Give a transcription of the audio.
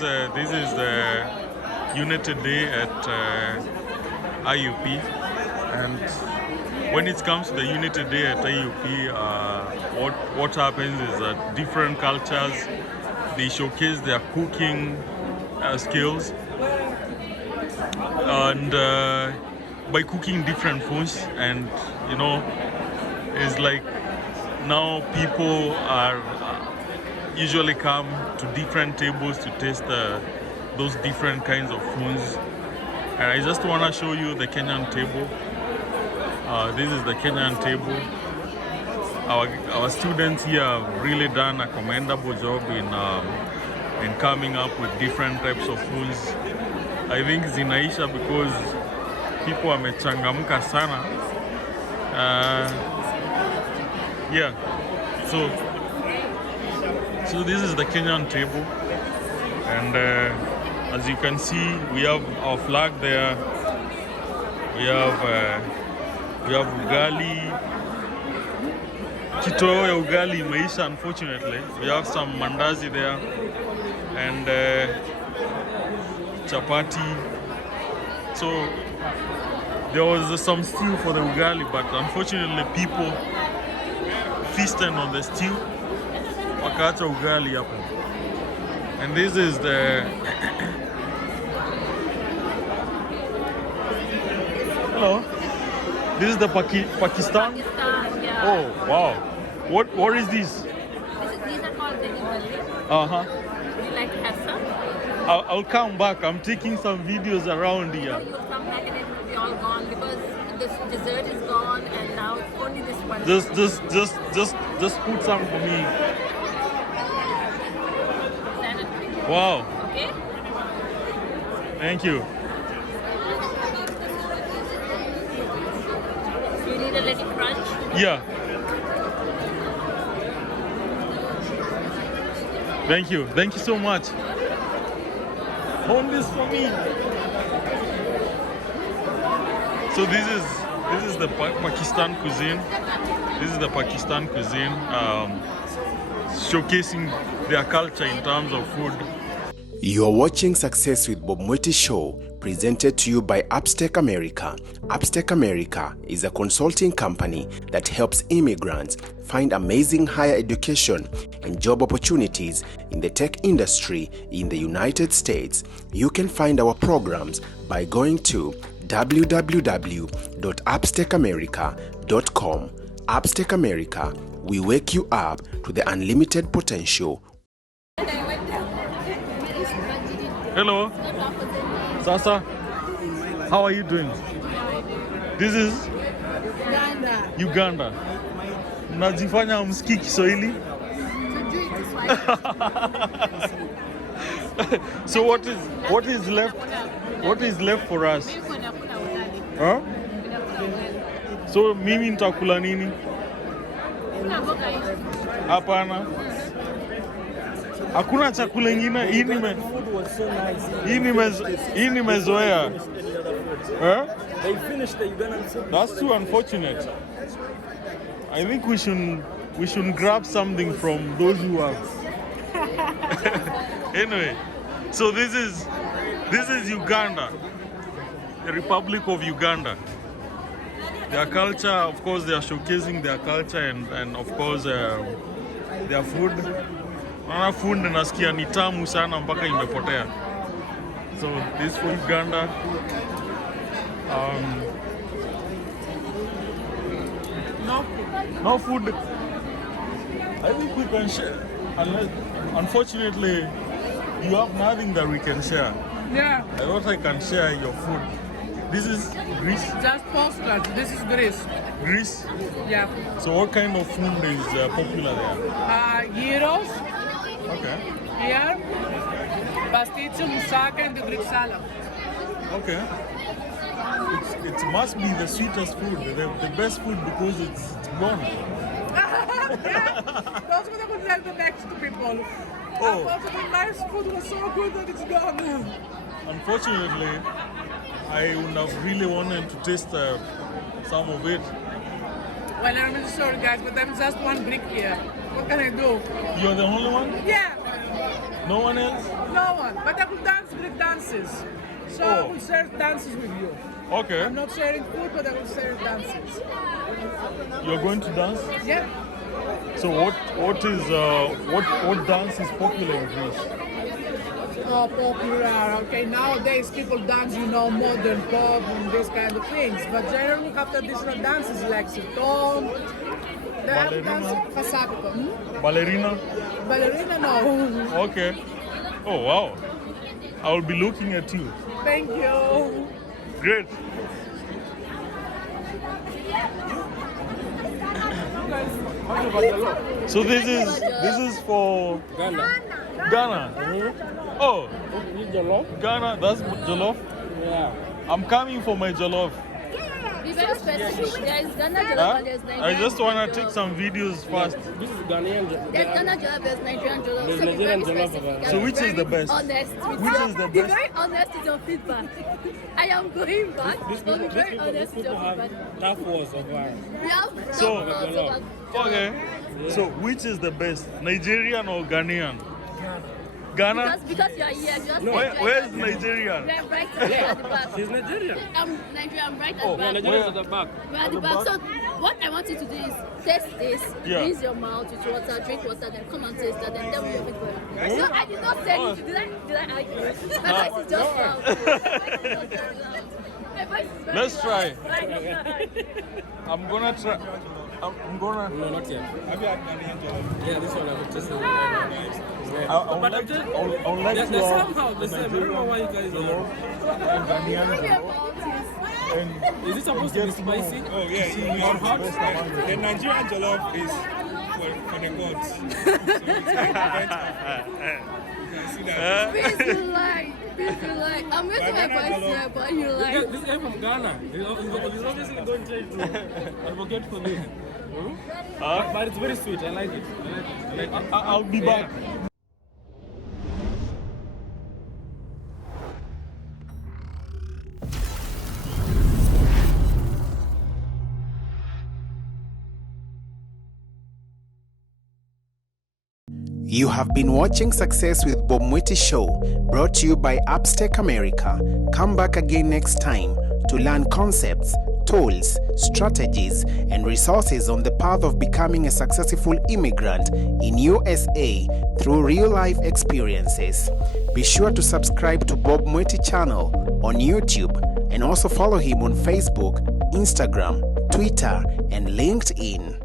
this is the Unity Day at IUP, and when it comes to the Unity Day at IUP, what happens is that different cultures, they showcase their cooking skills, and by cooking different foods, and it's like now people are usually come to different tables to taste those different kinds of foods. And I just want to show you the Kenyan table. This is the Kenyan table. Our students here have really done a commendable job in coming up with different types of foods. I think zinaisha because people wamechangamka sana. Yeah, so this is the Kenyan table, and as you can see, we have our flag there. We have ugali. Kitoweo ya ugali imeisha, unfortunately. We have some mandazi there, and chapati. So there was some stew for the ugali, but unfortunately people feasted on the stew. Wakaacha ugali hapo. And this is the hello. This is the Pakistan. Yeah. Oh wow. What is this? These are called delivery. Uh-huh. Would you like to have some? I'll come back. I'm taking some videos around here. You'll come back and it will be all gone because this dessert is gone and now it's only this one. Just put some for me. Wow. Okay? Thank you. You need a little crunch? Yeah. Thank you. Thank you so much. Hold this for me. So this is the Pakistan cuisine. This is the Pakistan cuisine, showcasing their culture in terms of food. You are watching Success with Bob Mwiti Show, presented to you by Upstack America. Upstack America is a consulting company that helps immigrants find amazing higher education and job opportunities in the tech industry in the United States. You can find our programs by going to www.upstackamerica.com. Upstack America, we wake you up to the unlimited potential. Hello. Sasa, how are you doing? This is Uganda. Mnajifanya msikii Kiswahili? So what is left for us? Huh? So mimi nitakula nini? Hapana. Hakuna chakula ingine. Hii nimezoea. Huh? They finished the Ugandan soup. That's too unfortunate. I think we should grab something from those who have. Anyway, so this is Uganda, the Republic of Uganda. Their culture, of course, they are showcasing their culture and of course their food. Naona food nasikia ni tamu sana mpaka imepotea. So this for Uganda. No food. I think we can share. Unfortunately, you have nothing that we can share. Yeah, I thought I can share your food. This is Greece. just postcards. This is Greece. Greece. Yeah. So what kind of food is popular there? Gyros Okay. here, pasticcio, moussaka, and the Greek salad. Okay. It must be the sweetest food, the best food because it's gone. Yeah, those were the ones that the next to people. Oh. Unfortunately, life's food was so good that it's gone. Unfortunately, I would have really wanted to taste some of it. Well, I'm really sorry, guys, but I'm just one Greek here. What can I do? You're the only one? Yeah. No one else? No one. But I could dance Greek dances. So I will share dances with you. Okay. I'm not sharing food, but I will share dances. You're going to dance? Yeah. So what dance is popular in Greece? Oh, popular. Okay, nowadays people dance, modern pop and this kind of things. But generally we have traditional dances like siton. They have Ballerina? dance fasapiko. Ballerina? Ballerina, no. Okay. Oh wow. I will be looking at you. Thank you. Great. So this is for Ghana. Ghana. Oh, You jollof? Ghana. That's jollof. Yeah. I'm coming for my jollof. Be very specific. There is Ghana Huh? jollof and there's Nigerian I just wanna jollof. take some videos first. This is Ghanaian. There's Ghana jollof, there's Nigerian jollof. There's So be Nigerian very jollof specific. about- and So be which is very the best? Honest with Which you. is the Be best? very honest with your feedback. I am going back. So be very honest with people your have feedback. tough wars of ours. We have So- jollof. Okay. So which is the best, Nigerian or Ghanaian? Ghana. Because you are here, just Where's Nigerian? We are right here at the back. She's Nigerian. I'm Nigerian, I'm right at Oh, the back. Nigerians at the back. We're at the back. So what I want you to do is taste this, Yeah. rinse your mouth with water, drink water, then come and taste that, then tell me your feedback. So I did not tell you. Did I argue? My voice is just loud. My voice is very Let's try. loud. I'm gonna try. I'm gonna. No, not yet. Yeah, this one I'm just. I would like to. I would like They're to. somehow the same. I don't know why you guys are. And Ghanaian Tell me jollof. about this. And Is it supposed to be spicy? Oh yeah, Or hot? the Nigerian jollof is for the gods. So it's you can see that. Please you like. Please you like. I'm making my voice here, but you Yeah, like. this guy from Ghana. He's obviously going to advocate for me. But it's very sweet. I like it. I like it. I'll be back. You have been watching Success with Bob Mwiti Show, brought to you by Upstake America. Come back again next time to learn concepts, tools, strategies, and resources on the path of becoming a successful immigrant in USA through real-life experiences. Be sure to subscribe to Bob Mwiti channel on YouTube and also follow him on Facebook, Instagram, Twitter, and LinkedIn.